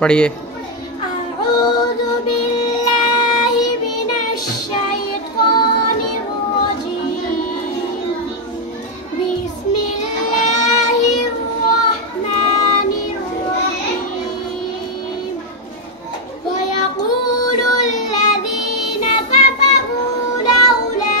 पढ़िए। अऊज़ु बिल्लाहि मिनश शैतानिर रजीम। बिस्मिल्लाहिर रहमानिर रहीम। व यक़ूलुल लज़ीना कफ़रू लौला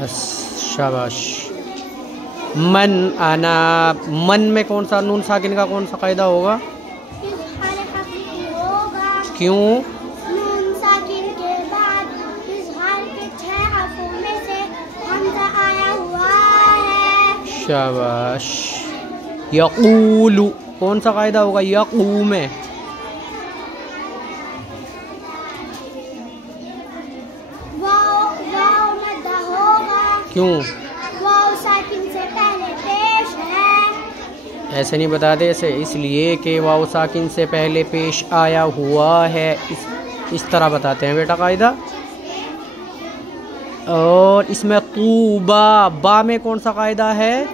बस शाबाश। मन आना, मन में कौन सा नून साकिन का कौन सा कायदा होगा? क्यों? नून साकिन के बाद इज़हार के 6 हर्फों में से हमज़ा आया हुआ है। शाबाश। यक़ूलु कौन सा कायदा होगा? यक़ू में वाव मद्दा होगा। क्यों? वाव साकिन से पहले पेश है। ऐसे नहीं बताते, ऐसे इसलिए कि वाव साकिन से पहले पेश आया हुआ है, इस तरह बताते हैं बेटा कायदा। और इसमें तूबा, बा में कौन सा कायदा है?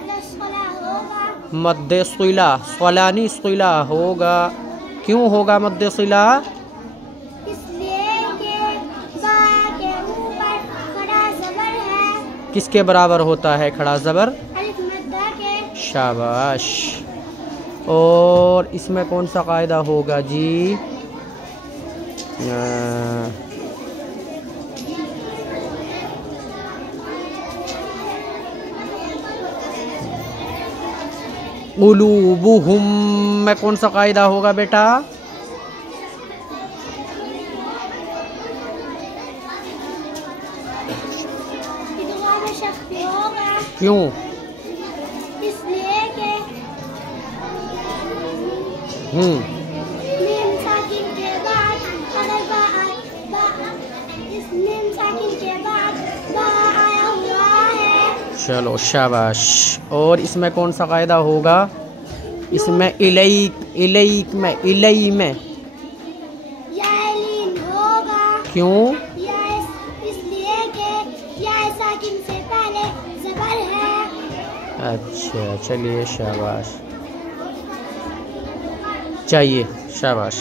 मद्दे सिला, सलानी सिला होगा। क्यों होगा मद्दे सिला? इसलिए कि बा के ऊपर खड़ा ज़बर है। किसके बराबर होता है खड़ा ज़बर? अलिफ मद्दा के। शाबाश। और इसमें कौन सा कायदा होगा जी? क़ुलूबुहुम में कौन सा कायदा होगा बेटा? क्यों? इसलिए कि मीम साकिन के बाद अगर मीम साकिन के बाद बा आया हुआ है। चलो शाबाश। और इसमें कौन सा कायदा होगा? इसमें इलैक, इलैक में, इलई में या लीन होगा। क्यों? इसलिए कि या साकिन से पहले ज़बर है। अच्छा चलिए शाबाश, चाहिए शाबाश।